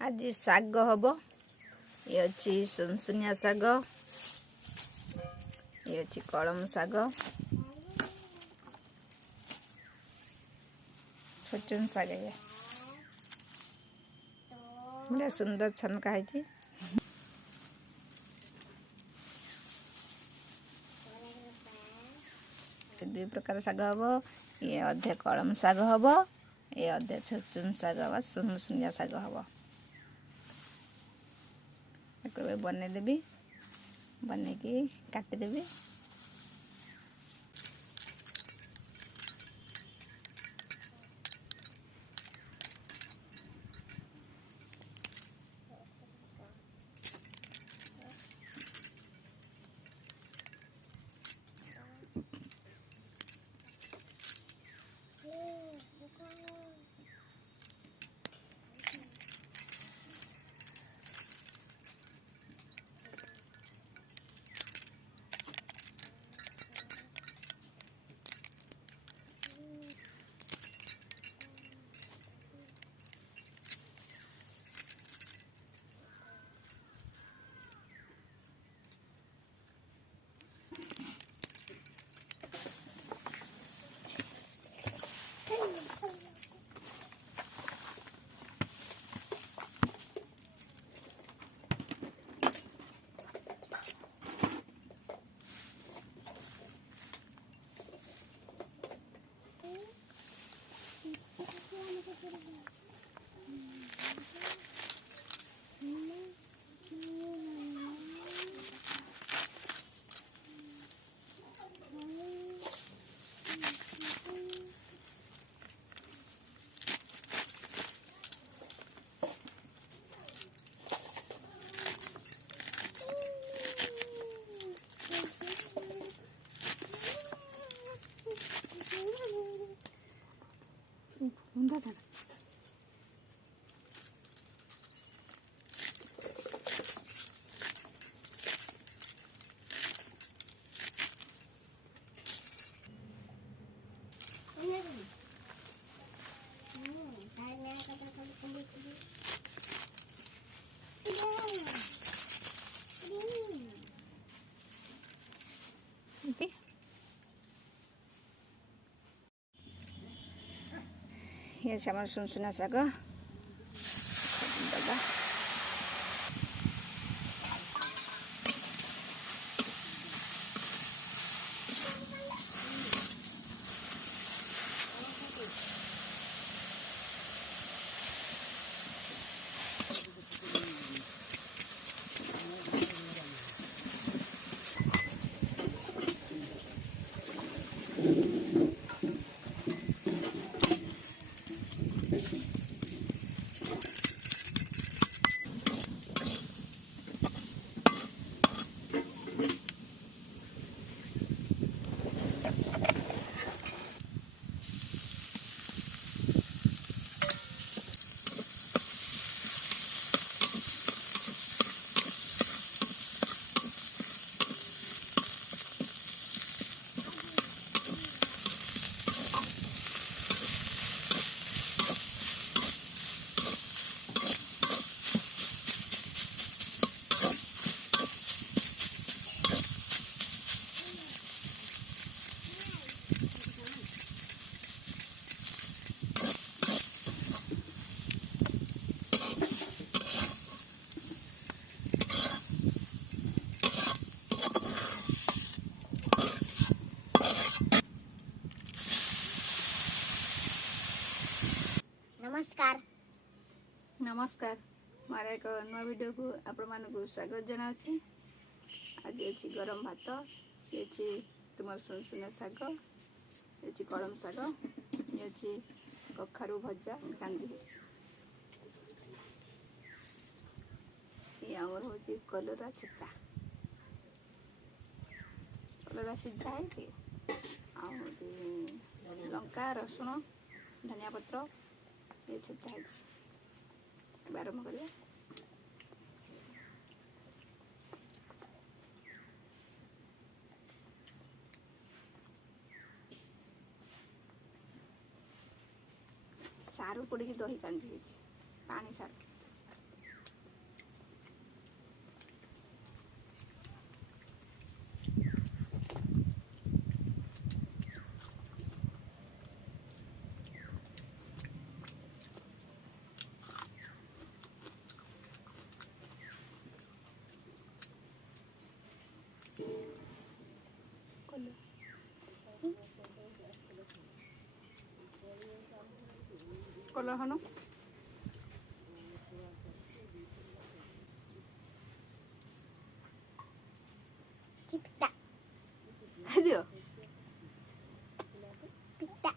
आज शाग हम ये अच्छी सुनसुनिया शाग ये अच्छी कलम शाग छोटन शाग ये बड़ा सुंदर छनका है। दुई प्रकार शाग हम ये अधे कलम शाग हम ये अधे छोटन शाग हम सुनसुनिया शाग हम बनईदेवी बनईकी काटिदेवी। ये हमारा सुनसुना शाग नमस्कार नमस्कार मारा एक नुआ वीडियो को आपण मानक स्वागत जनावि। आज अच्छी गरम भात ये तुम सुनसुना शाग ये कलम शाग ये कखारू भजा कांदी ये आमर हूँ कलरा छेचा कलरा सीझा है लंका रसुण धनिया पत्र ये छेचा है आरम्भ करिए। सारू पड़ी दही कांदी पानी सारू ହନୁ କି ପିତା ଖାଇଦିଅ। ପିତା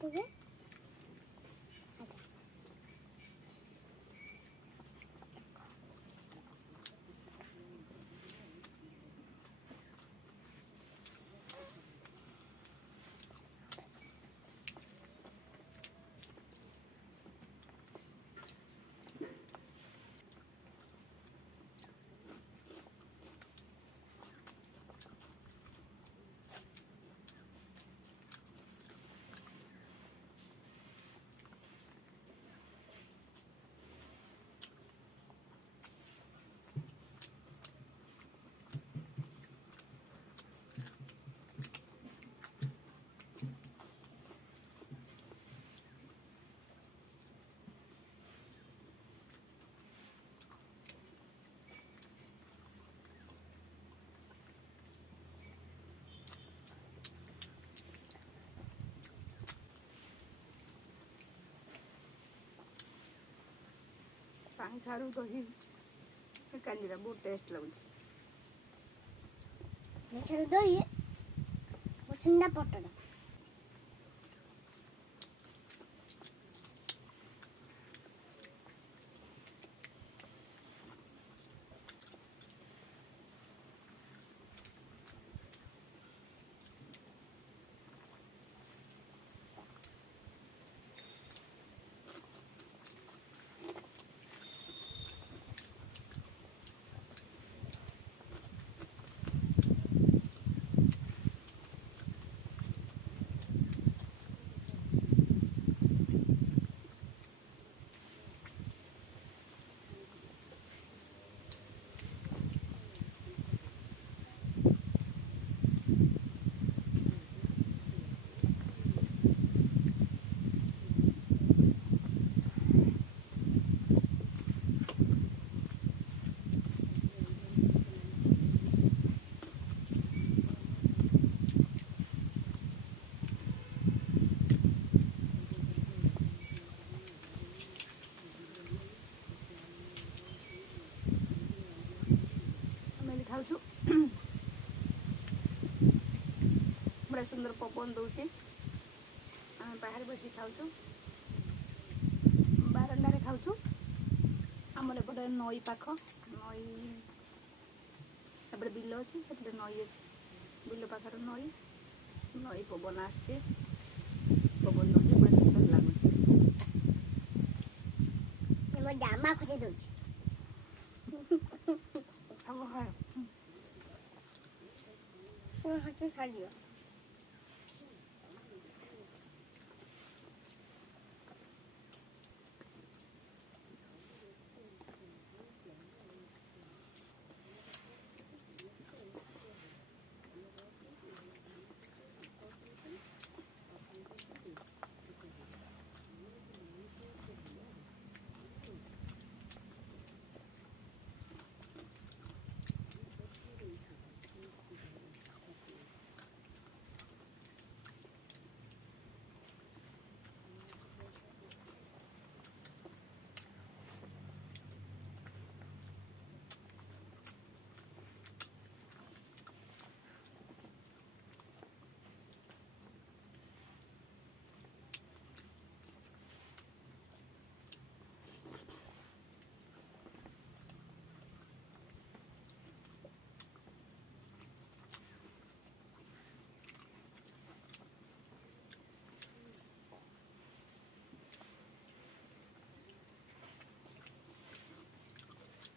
ଟିକେ ପାଣି ସାରୁ ଦହି କାଞ୍ଜିରା ବହୁତ ଟେଷ୍ଟ ଲାଗୁଛି। ମିଠାରୁ ଦହି ସୁନ୍ଦର ପଟଳ ଖାଉଛୁ ବଢ଼ିଆ ସୁନ୍ଦର ପବନ ଦଉଛି। ଆମେ ବାହାରେ ବସି ଖାଉଛୁ, ବାରଣ୍ଡାରେ ଖାଉଛୁ। ଆମର ଏପଟେ ନଈ ପାଖ, ନଈ ସେପଟେ ବିଲ ଅଛି, ସେପଟେ ନଈ ଅଛି। ବିଲ ପାଖରେ ନଈ, ନଈ ପବନ ଆସିଛି, ପବନ ଦଉଛି, ବଢ଼ିଆ ସୁନ୍ଦର ଲାଗୁଛି। ମୋ ଜାମା ଖୋଲି ଦଉଛି। ଆମ ଘର ହାତ ଛାଡ଼ିବ।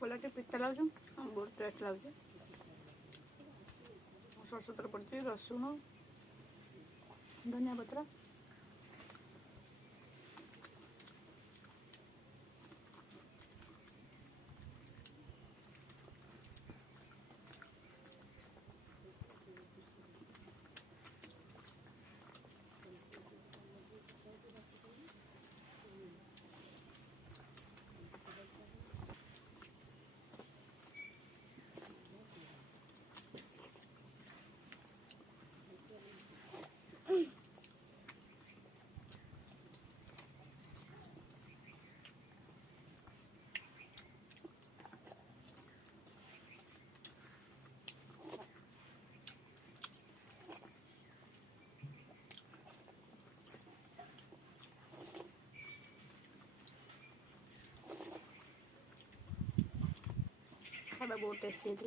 ପୋଲା ଟିକେ ପିତା ଲାଗୁଛି, ବହୁତ ଟେଷ୍ଟ ଲାଗୁଛି। ସୋରିଷ ତେଲ ପଡ଼ିଛି, ରସୁଣ, ଧନିଆ ପତ୍ର, ବହୁତ ଟେଷ୍ଟି ହେଇଥିଲା।